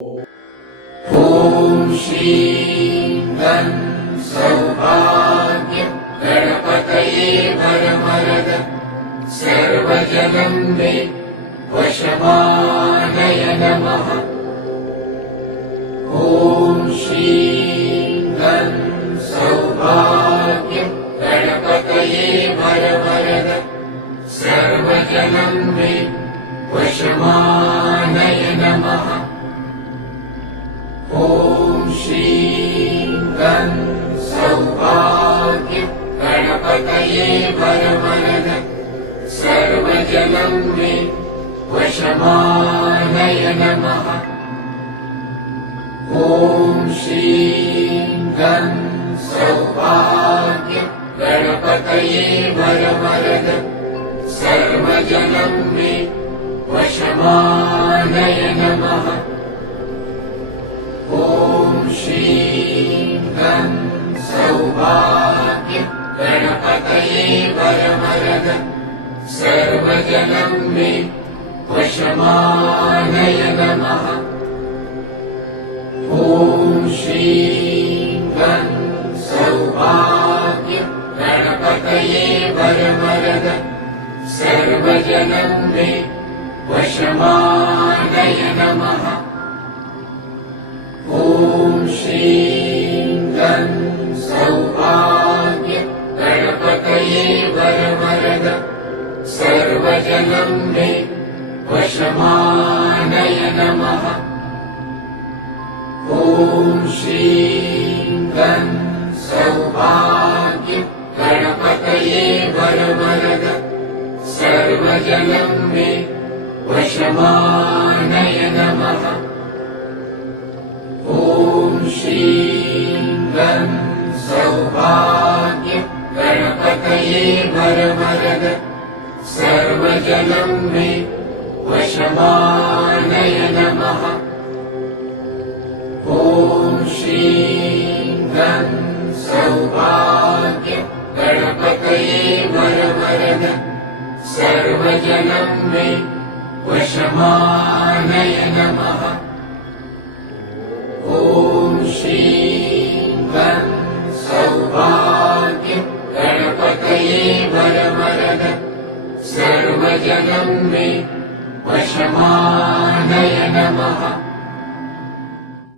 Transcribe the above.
ॐ श्रीं गं सौभाग्य गणपतये वरवरद सर्वजनं मे वशमानय नमः। ॐ श्रीं गं सौभाग्य गणपतये वरवरद सर्वजनं मे वशमानय नमः। ॐ श्रीं गं सौभाग्य गणपतये वरवरद सर्वजनं मे वशमानय नमः। ॐ श्रीं गं सौभाग्य गणपतये वरवरद सर्वजनं मे वशमानय नमः। ॐ श्रीं गं सौभाग्य गणपतये वरवरद सर्वजनं मे वशमानय नमः। ॐ श्रीं गं सौभाग्य गणपतये वरवरद सर्वजनं मे वशमानय नमः। ॐ श्रीं गं सौभाग्य गणपतये वरवरद सर्वजनं मे वशमानय नमः। ॐ श्रीं गं सौभाग्य गणपतये वरवरद सर्वजनं मे वशमानय नमः। ॐ श्रीं गं सौभाग्य गणपतये वरवरद सर्वजनं मे वशमानय नमः। ॐ श्रीं गं सौभाग्य गणपतये वरवरद सर्वजनं मे वशमानय नमः। ॐ श्रीं गं सौभाग्य गणपतये वरवरद सर्वजनं मे वशमानय नमः।